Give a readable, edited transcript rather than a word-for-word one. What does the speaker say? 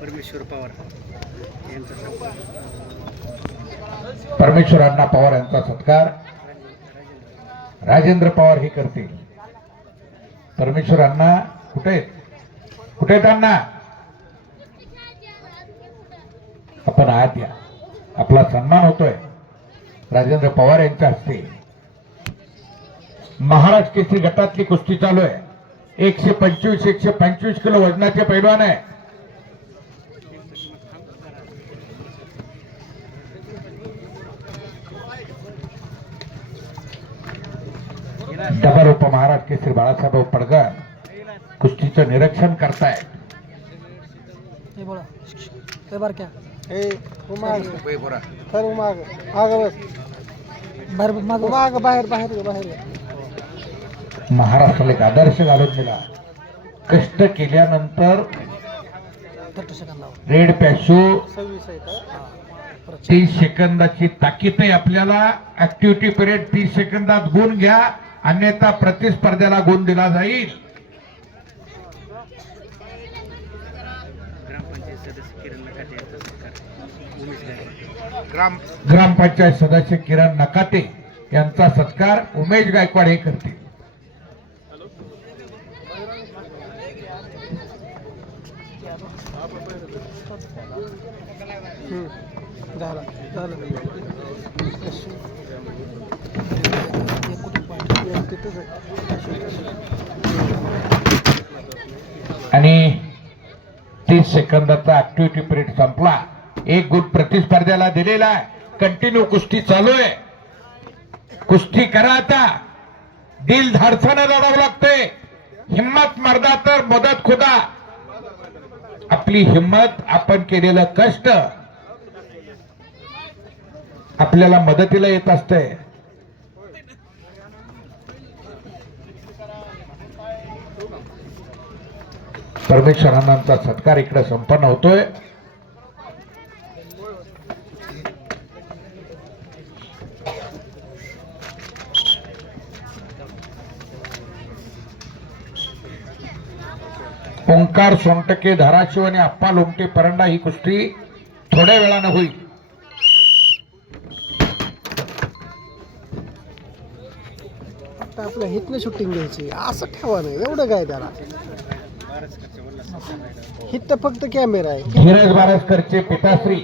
परमेश्वर पवार परमेश्वर अण्णा पवार यांचा सत्कार राजेंद्र पवार हे करतील. परमेश्वर अण्णा कुठे आहेत? कुठे आहेत अण्णा? आपण आत या. आपला सन्मान होतोय राजेंद्र पवार यांच्या हस्ते. महाराष्ट्र केसरी गटातली कुस्ती चालू आहे. 125 किलो वजनाचे पैलवान आहे. डबल उपमहाराष्ट्र केसरी बाळासाहेब पडगर कुस्तीचं निरीक्षण करतायत. महाराष्ट्राला एक आदर्श घालून दिला. कष्ट केल्यानंतर रेड पॅशो 30 सेकंदाची ताकीद आहे आपल्याला. ऍक्टिव्हिटी पिरियड 30 सेकंदात गुण घ्या, अन्यथा प्रतिस्पर्ध्याला गुण दिला जाईल. ग्रामपंचायत सदस्य किरण नकाते यांचा सत्कार उमेश गायकवाड हे करतील. आणि 30 सेकंदाचा ऍक्टिव्हिटी पिरियड संपला. 1 गुण प्रतिस्पर्ध्याला दिलेला आहे. कंटिन्यू कुस्ती चालू आहे. कुस्ती करा आता. दिल धाडसानं लढावं लागते. हिम्मत मर्दा तर मदत खुदा. आपली हिम्मत, आपण केलेलं कष्ट आपल्याला मदतीला येत असते. परमेश्वरांचा सत्कार इकडे संपन्न होतोय. ओंकार सोनटके धाराशिव आणि आप्पा लोमटे परंडा ही कुस्ती थोड्या वेळानं होईल. आता आपल्या हिटने शूटिंग घ्यायची असं ठेवा नाही. एवढं काय त्याला हिट फक्त कॅमेरा आहे. धीरज बारसकरचे पिताश्री